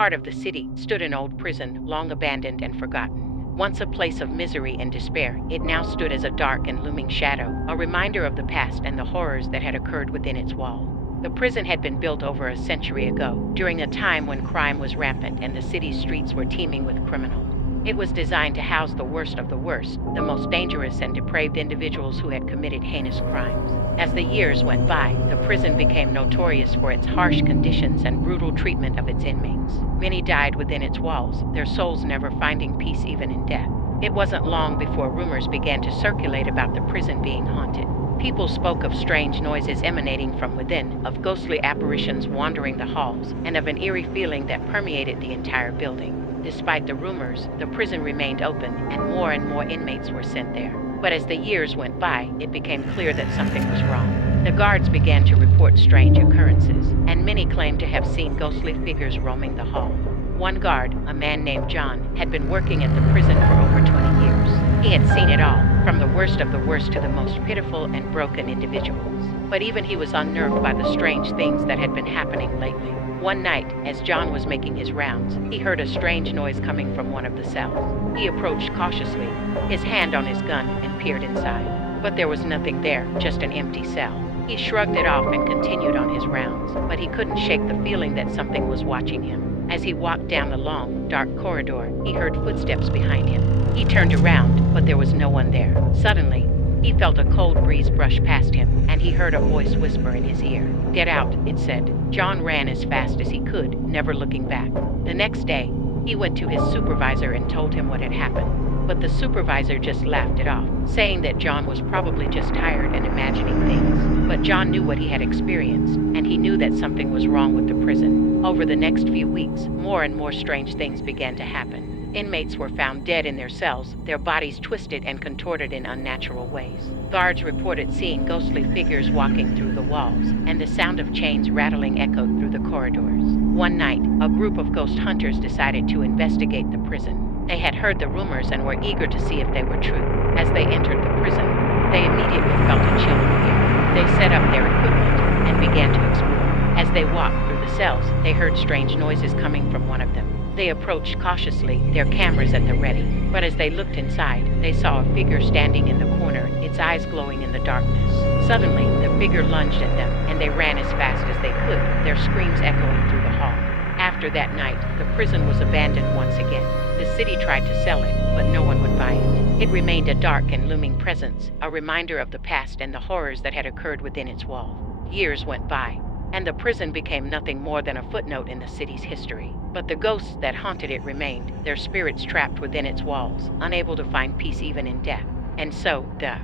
heart of the city stood an old prison, long abandoned and forgotten. Once a place of misery and despair, it now stood as a dark and looming shadow, a reminder of the past and the horrors that had occurred within its wall. The prison had been built over a century ago, during a time when crime was rampant and the city's streets were teeming with criminals. It was designed to house the worst of the worst, the most dangerous and depraved individuals who had committed heinous crimes. As the years went by, the prison became notorious for its harsh conditions and brutal treatment of its inmates. Many died within its walls, their souls never finding peace even in death. It wasn't long before rumors began to circulate about the prison being haunted. People spoke of strange noises emanating from within, of ghostly apparitions wandering the halls, and of an eerie feeling that permeated the entire building. Despite the rumors, the prison remained open, and more inmates were sent there. But as the years went by, it became clear that something was wrong. The guards began to report strange occurrences, and many claimed to have seen ghostly figures roaming the hall. One guard, a man named John, had been working at the prison for over 20 years. He had seen it all, from the worst of the worst to the most pitiful and broken individuals. But even he was unnerved by the strange things that had been happening lately. One night, as John was making his rounds, he heard a strange noise coming from one of the cells. He approached cautiously, his hand on his gun, and peered inside. But there was nothing there, just an empty cell. He shrugged it off and continued on his rounds, but he couldn't shake the feeling that something was watching him. As he walked down the long, dark corridor, he heard footsteps behind him. He turned around, but there was no one there. Suddenly, he felt a cold breeze brush past him, and he heard a voice whisper in his ear. "Get out," it said. John ran as fast as he could, never looking back. The next day, he went to his supervisor and told him what had happened. But the supervisor just laughed it off, saying that John was probably just tired and imagining things. But John knew what he had experienced, and he knew that something was wrong with the prison. Over the next few weeks, more and more strange things began to happen. Inmates were found dead in their cells, their bodies twisted and contorted in unnatural ways. Guards reported seeing ghostly figures walking through the walls, and the sound of chains rattling echoed through the corridors. One night, a group of ghost hunters decided to investigate the prison. They had heard the rumors and were eager to see if they were true. As they entered the prison, they immediately felt a chill in the air. They set up their equipment and began to explore. As they walked through the cells, they heard strange noises coming from one of them. They approached cautiously, their cameras at the ready. But as they looked inside, they saw a figure standing in the corner, its eyes glowing in the darkness. Suddenly, the figure lunged at them, and they ran as fast as they could, their screams echoing through the hall. After that night, the prison was abandoned once again. The city tried to sell it, but no one would buy it. It remained a dark and looming presence, a reminder of the past and the horrors that had occurred within its wall. Years went by, and the prison became nothing more than a footnote in the city's history. But the ghosts that haunted it remained, their spirits trapped within its walls, unable to find peace even in death. And so, the